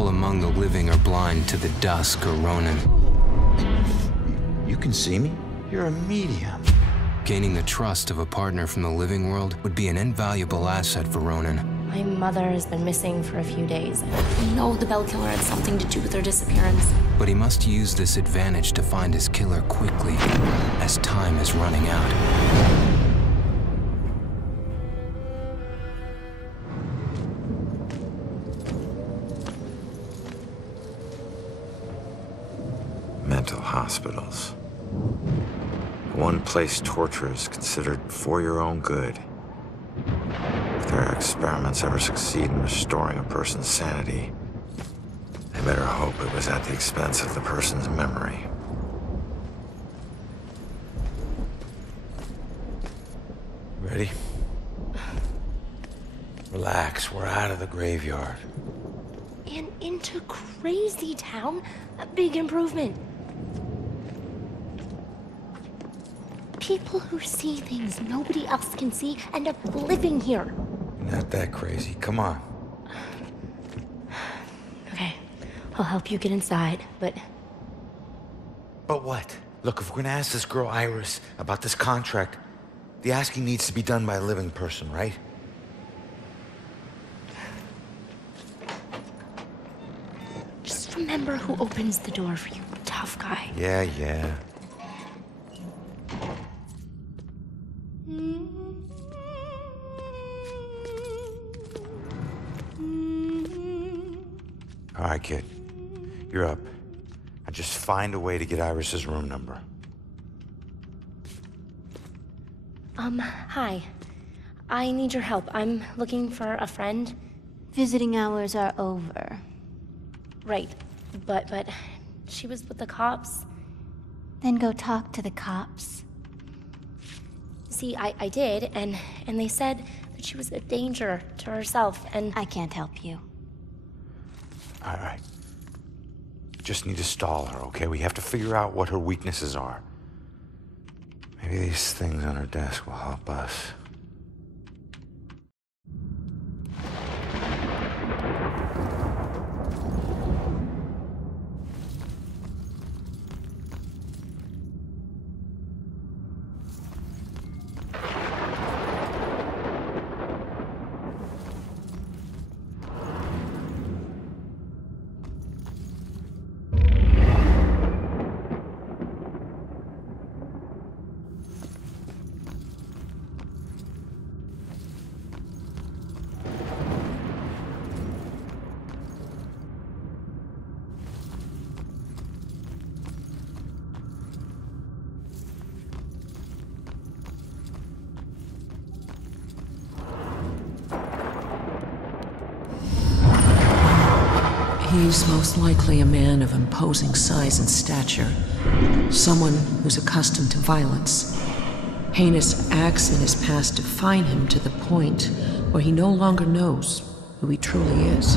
all among the living are blind to the Dusk or Ronan. You can see me? You're a medium. Gaining the trust of a partner from the living world would be an invaluable asset for Ronan. My mother has been missing for a few days. I know the Bell Killer had something to do with her disappearance. But he must use this advantage to find his killer quickly, as time is running out. Mental hospitals. One place torture is considered for your own good. If their experiments ever succeed in restoring a person's sanity, they better hope it was at the expense of the person's memory. Ready? Relax, we're out of the graveyard. And into Crazy Town? A big improvement. People who see things nobody else can see end up living here. Not that crazy. Come on. Okay, I'll help you get inside, but... But what? Look, if we're gonna ask this girl Iris about this contract, the asking needs to be done by a living person, right? Just remember who opens the door for you, tough guy. Yeah. All right, kid. You're up. Now just find a way to get Iris's room number. Hi. I need your help. I'm looking for a friend. Visiting hours are over. Right. But she was with the cops. Then go talk to the cops. See, I did, and they said that she was a danger to herself, and... I can't help you. All right. Just need to stall her, okay? We have to figure out what her weaknesses are. Maybe these things on her desk will help us. He's most likely a man of imposing size and stature. Someone who's accustomed to violence. Heinous acts in his past define him to the point where he no longer knows who he truly is.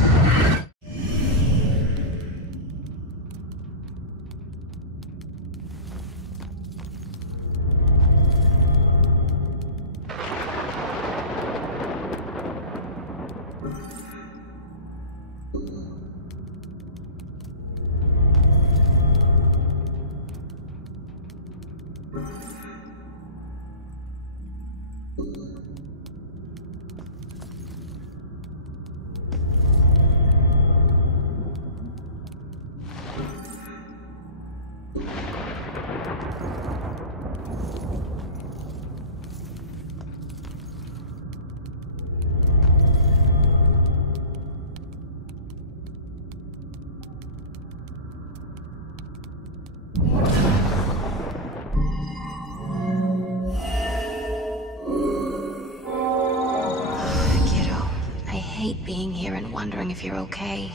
Being here and wondering if you're okay.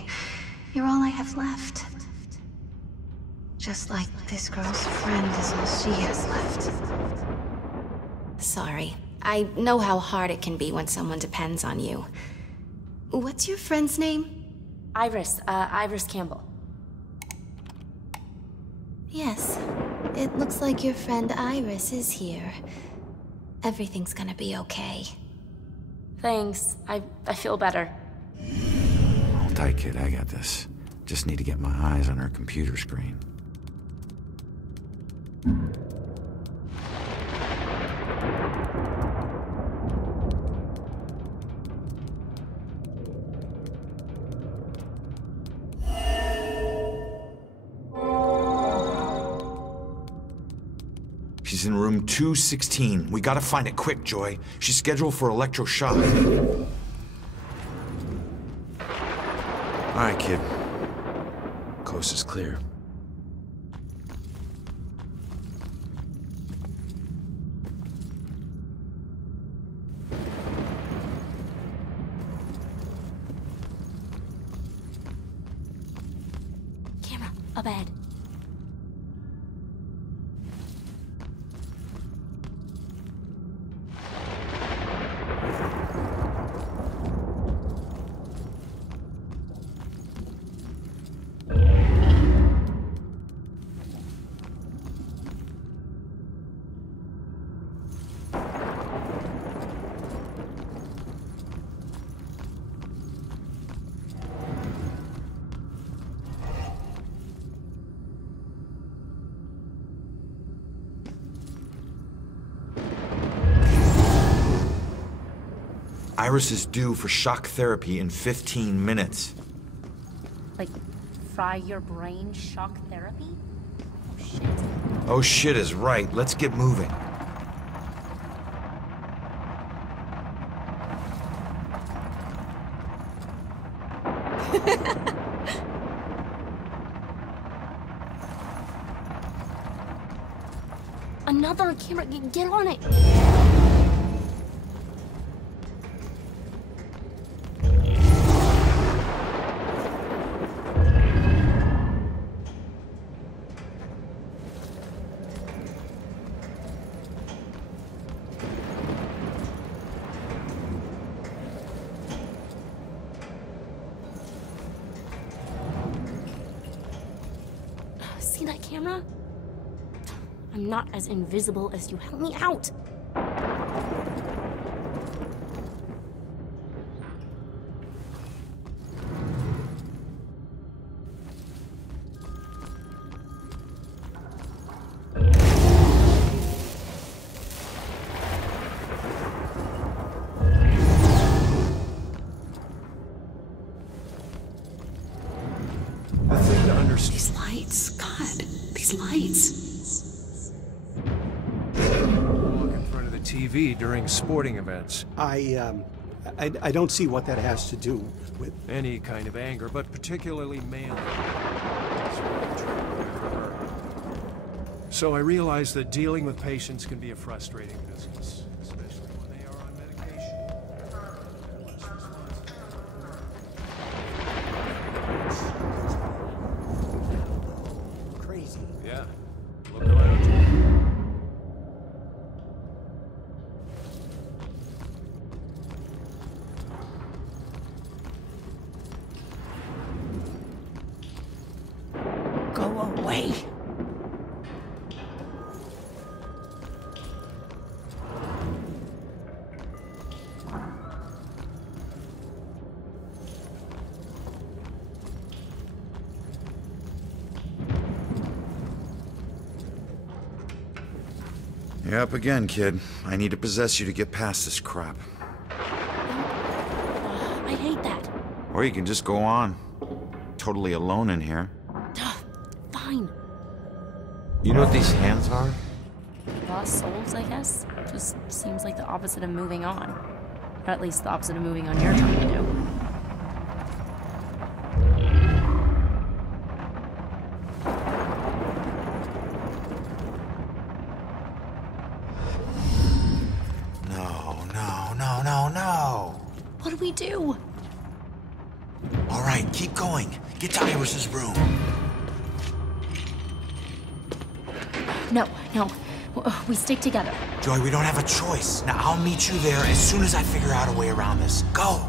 You're all I have left. Just like this girl's friend is all she has left. Sorry. I know how hard it can be when someone depends on you. What's your friend's name? Iris. Iris Campbell. Yes. It looks like your friend Iris is here. Everything's gonna be okay. Thanks. I feel better. Hold tight, kid. I got this. Just need to get my eyes on her computer screen. She's in room 216. We gotta find it quick, Joy. She's scheduled for electroshock. All right, kid. Coast is clear. Camera, up ahead. Iris is due for shock therapy in 15 minutes. Like, fry your brain shock therapy? Oh, shit. Oh shit is right. Let's get moving. Another camera, get on it! See that camera? I'm not as invisible as you. Help me out! These lights, God, these lights. Walk in front of the TV during sporting events. I don't see what that has to do with... Any kind of anger, but particularly male. So I realized that dealing with patients can be a frustrating business, especially when they are on medication. Crazy. Yeah. Look around you. Go away. You're up again, kid. I need to possess you to get past this crap. I hate that. Or you can just go on. Totally alone in here. Fine. You know what these hands are? Lost souls, I guess? Just seems like the opposite of moving on. Or at least the opposite of moving on you're trying to do. No. What do we do? All right, keep going. Get to Iris's room. No. We stick together. Joy, we don't have a choice. Now, I'll meet you there as soon as I figure out a way around this. Go!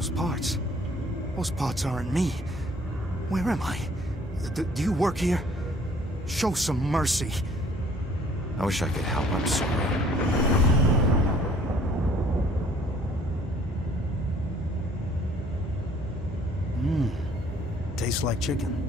those parts? Those parts aren't me. Where am I? Do you work here? Show some mercy. I wish I could help. I'm sorry. Tastes like chicken.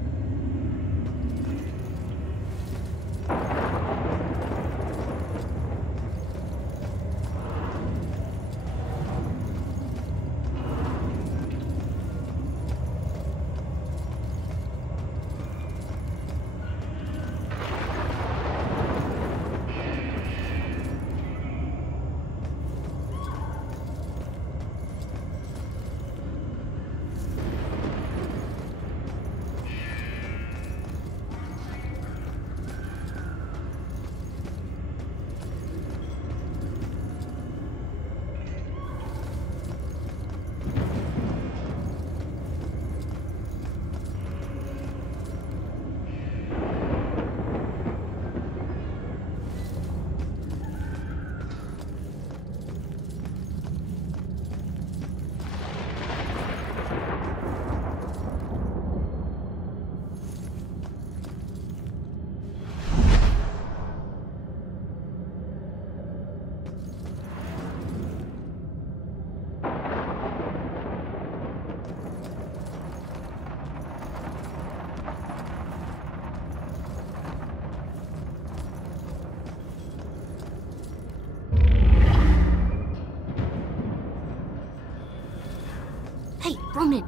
Hey, Ronan!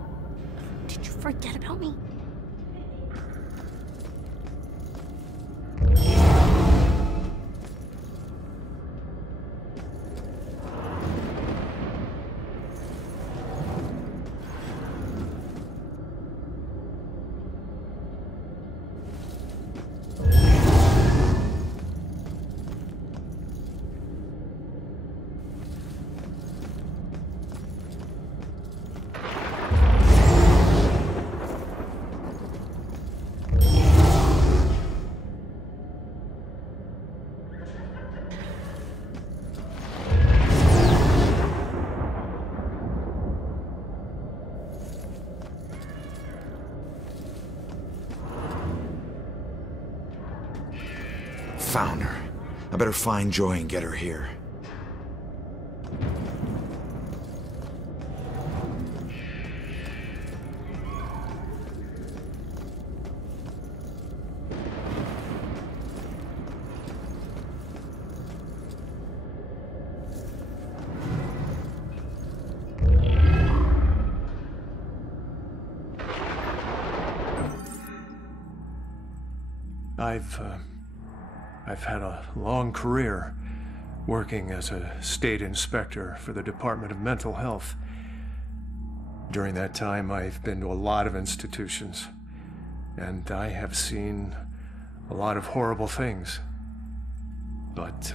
Did you forget about me? Found her. I better find Joy and get her here. I've had a long career working as a state inspector for the Department of Mental Health. During that time, I've been to a lot of institutions, and I have seen a lot of horrible things. But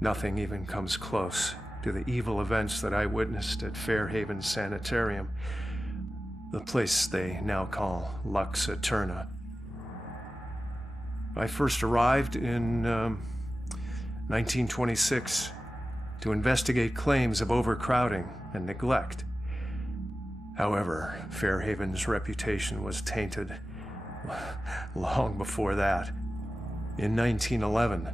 nothing even comes close to the evil events that I witnessed at Fairhaven Sanitarium, the place they now call Lux Aeterna. I first arrived in 1926 to investigate claims of overcrowding and neglect. However, Fairhaven's reputation was tainted long before that. In 1911,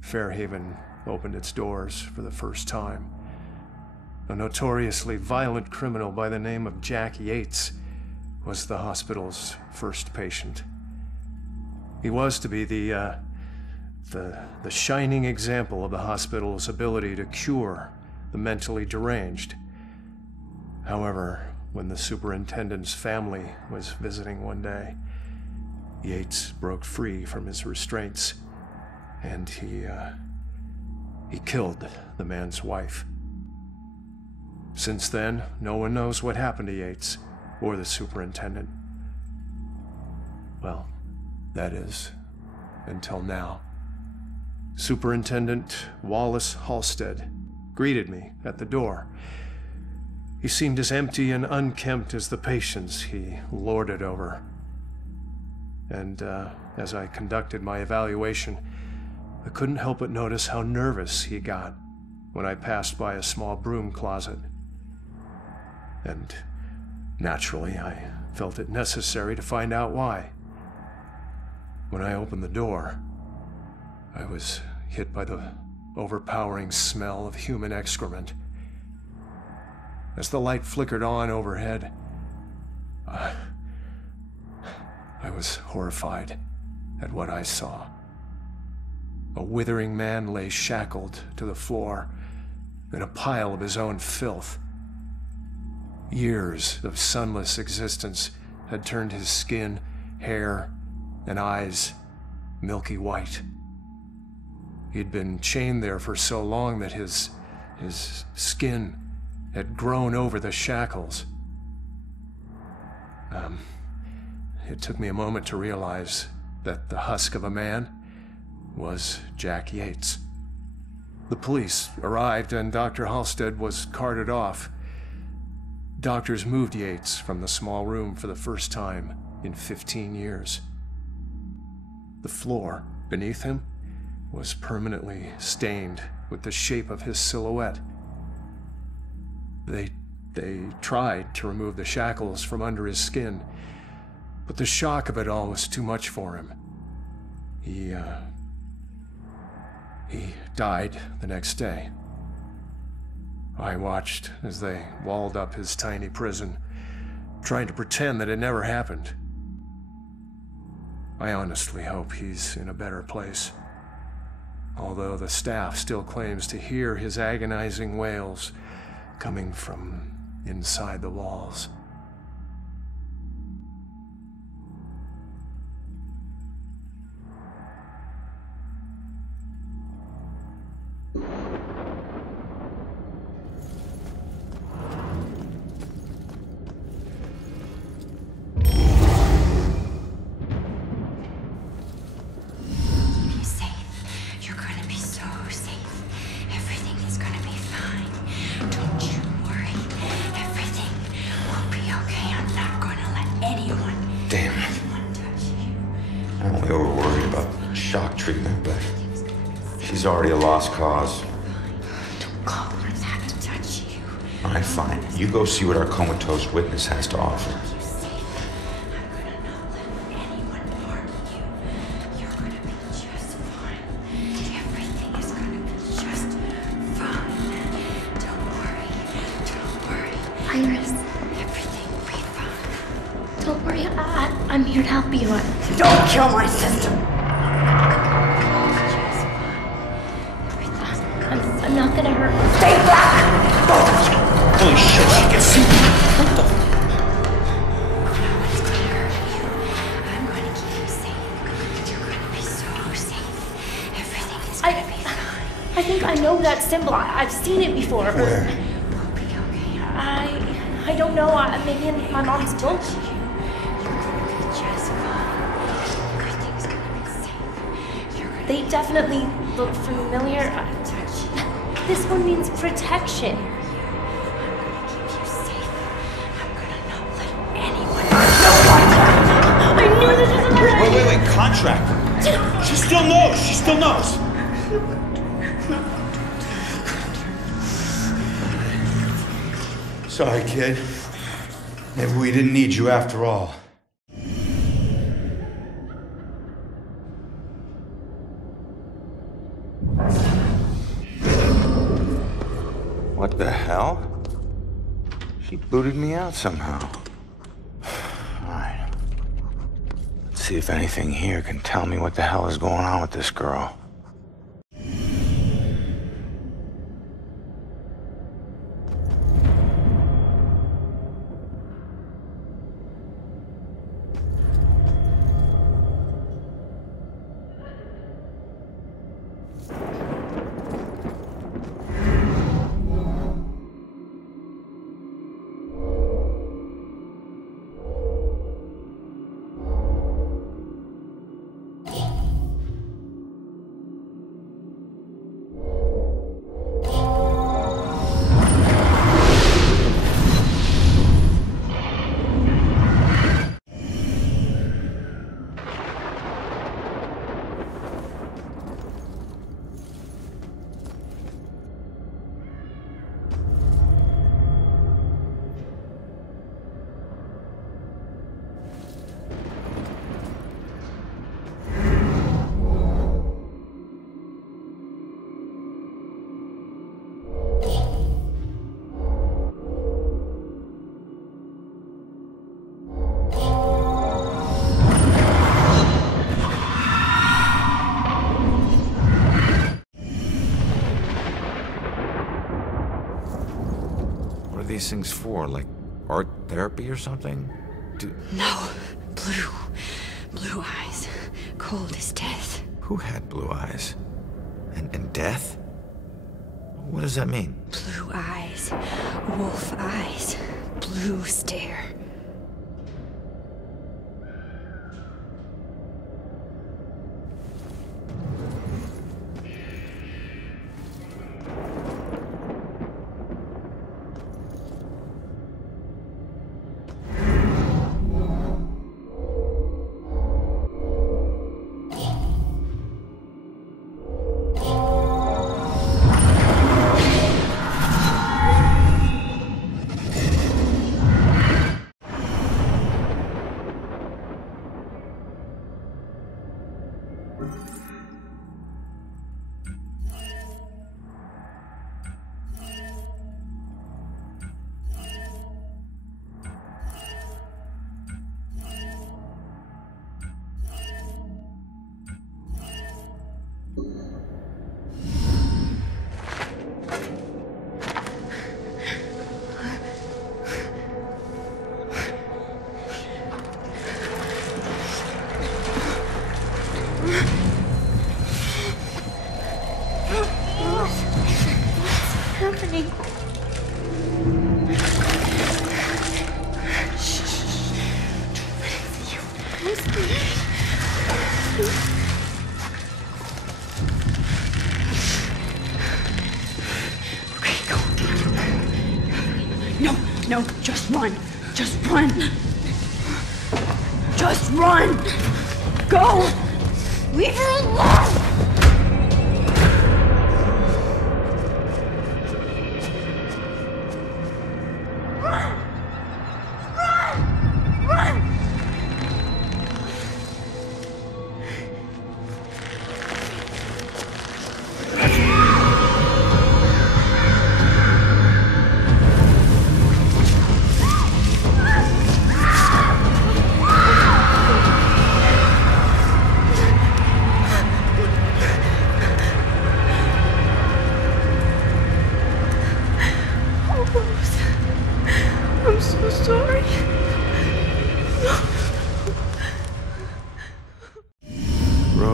Fairhaven opened its doors for the first time. A notoriously violent criminal by the name of Jack Yates was the hospital's first patient. He was to be the shining example of the hospital's ability to cure the mentally deranged. However, when the superintendent's family was visiting one day, Yates broke free from his restraints, and he killed the man's wife. Since then, no one knows what happened to Yates or the superintendent. Well, that is, until now. Superintendent Wallace Halstead greeted me at the door. He seemed as empty and unkempt as the patients he lorded over. And as I conducted my evaluation, I couldn't help but notice how nervous he got when I passed by a small broom closet. and naturally, I felt it necessary to find out why. When I opened the door, I was hit by the overpowering smell of human excrement. As the light flickered on overhead, I was horrified at what I saw. A withering man lay shackled to the floor in a pile of his own filth. Years of sunless existence had turned his skin, hair, and eyes milky white. He'd been chained there for so long that his skin had grown over the shackles. It took me a moment to realize that the husk of a man was Jack Yates. The police arrived and Dr. Halstead was carted off. Doctors moved Yates from the small room for the first time in 15 years. The floor beneath him was permanently stained with the shape of his silhouette. They tried to remove the shackles from under his skin, but the shock of it all was too much for him. He died the next day. I watched as they walled up his tiny prison, trying to pretend that it never happened. I honestly hope he's in a better place, although the staff still claims to hear his agonizing wails coming from inside the walls. She's already a lost cause. Don't call her that to touch you. All right, fine. You go see what our comatose witness has to offer. I'm gonna not let anyone harm you. You're gonna be just fine. Everything is gonna be just fine. Don't worry. Don't worry. Iris. Everything will be fine. Don't worry, I'm here to help you. Don't kill my sister! I'm not gonna hurt. Stay back! Both of you! Holy shit, she can see me! What the? No one's gonna hurt you. I'm gonna keep you safe. You're gonna be so safe. Everything is gonna be fine. I think I know that symbol. I've seen it before. Where? We'll be okay. I don't know. Maybe in my mom's book. You're gonna be just fine. Everything's gonna be safe. They definitely look familiar. This one means protection. I'm gonna keep you safe. I'm gonna not let anyone. I knew this was another. Wait, contract. She still knows. She still knows. Sorry, kid. Maybe we didn't need you after all. What the hell? She booted me out somehow. Alright. Let's see if anything here can tell me what the hell is going on with this girl. are these things for? Like art therapy or something? No. Blue. Blue eyes. Cold as death. Who had blue eyes? And death? What does that mean? Blue eyes. Wolf eyes. Blue stare. No, just run. Just run. Just run. Go. Leave her alone.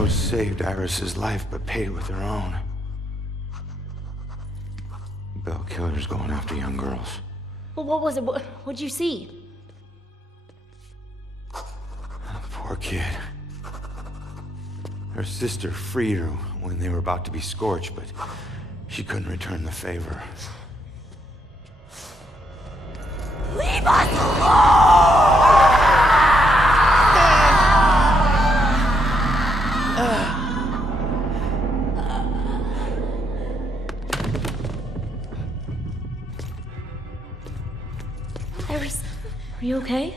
Saved Iris's life, but paid with her own. Bell killers going after young girls. Well, what was it? What'd you see? Poor kid. Her sister freed her when they were about to be scorched, but she couldn't return the favor. Leave us alone! Iris, are you okay?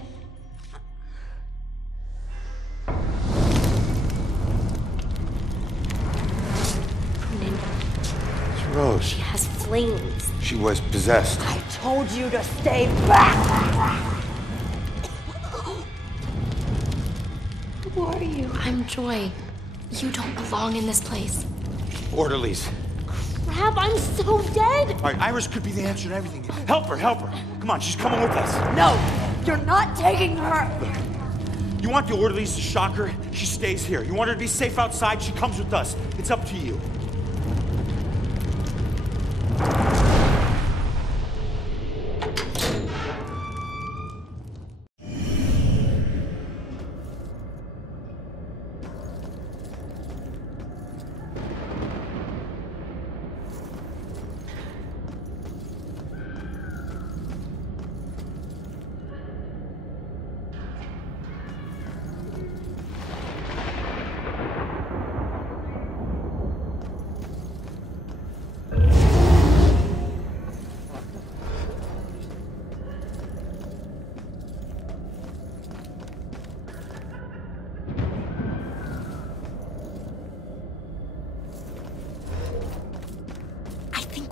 Ronan. It's Rose. She has flames. She was possessed. I told you to stay back! Who are you? I'm Joy. You don't belong in this place. Orderlies. Crap, I'm so dead! All right, Iris could be the answer to everything. Help her, help her. Come on, she's coming with us. No! You're not taking her! You want the orderlies to shock her? She stays here. You want her to be safe outside? She comes with us. It's up to you.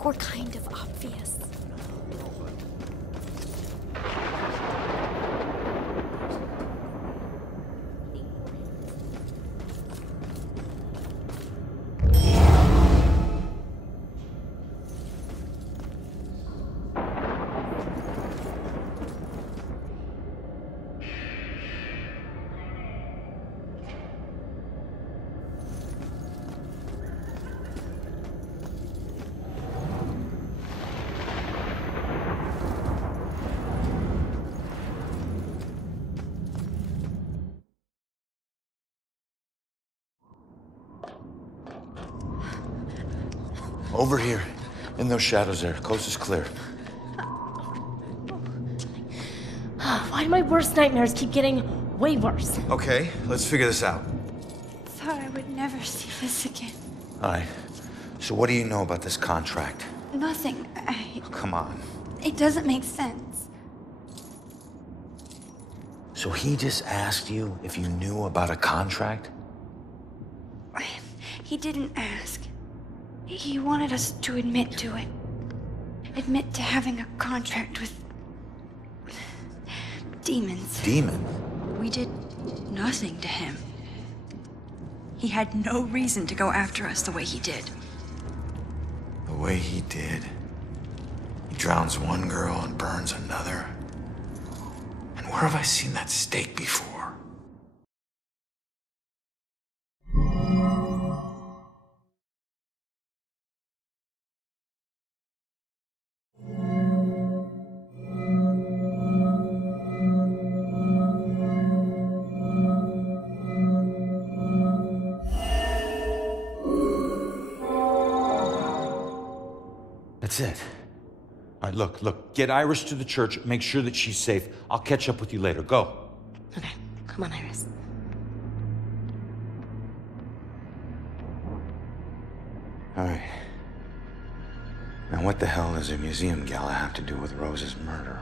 We're kind of obvious. Over here. In those shadows there. Coast is clear. Why do my worst nightmares keep getting way worse? Okay, let's figure this out. Thought I would never see this again. All right. So what do you know about this contract? Nothing. Come on. It doesn't make sense. So he just asked you if you knew about a contract? He didn't ask. He wanted us to admit to it. Admit to having a contract with demons. Demon? We did nothing to him. He had no reason to go after us the way he did. The way he did. He drowns one girl and burns another. And where have I seen that stake before? That's it. All right, look. Get Iris to the church. Make sure that she's safe. I'll catch up with you later. Go. Okay, come on, Iris. All right. Now what the hell does a museum gala have to do with Rose's murder?